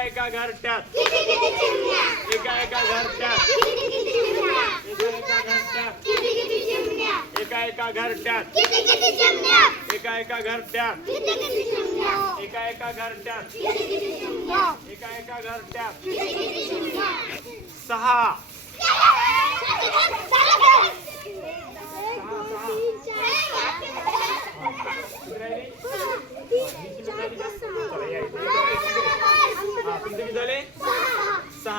एका एका घरट्यात. एका एका घरट्यात. एका एका घरट्यात. एका एका घरट्यात. एका एका घरट्यात. एका एका घरट्यात. सहा चला या इथे. हा तुमचे किती झाले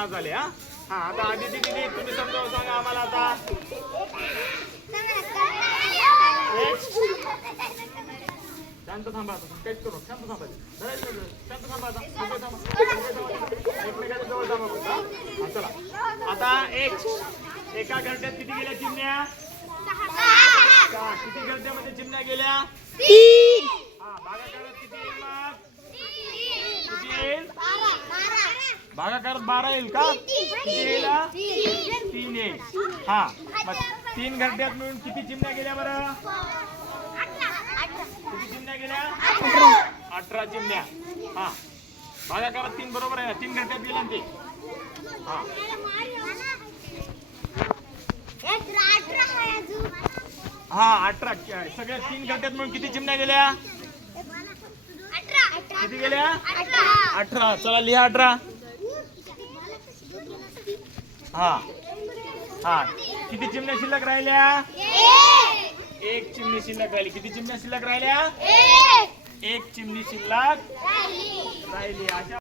झाले हा. हा आता आधी दिदी तुम्ही समजावून सांगा आम्हाला आता. एक शांत थांबा आता काहीच करू. शांत थांबा. शांत थांबा आता. एकमेकाच्या जवळ थांबा फक्त, चला. आता एक एका घंट्यात किती गेल्या चिमण्या. किती घंट्यामध्ये चिमण्या गेल्या हा भागाकारात किती येईल मग किती येईल भागाकार बारा येईल का? किती येईल तीन येईल. हा. मग तीन घंट्यात मिळून किती चिमण्या गेल्या बरं? किती चिमण्या गेल्या? अठरा चिमण्या. हा. भागाकारात तीन बरोबर आहे ना? तीन घंट्यात गेल्या ते. हा. हा अठरा. सगळ्या तीन घंट्यात मिळून किती चिमण्या गेल्या? किती गेल्या? अठरा. चला लिहा अठरा. हा. हा. किती चिमण्या शिल्लक राहिल्या? एक चिमणी शिल्लक राहिली. किती चिमण्या शिल्लक राहिल्या? एक. चिमणी शिल्लक राहिली. अशा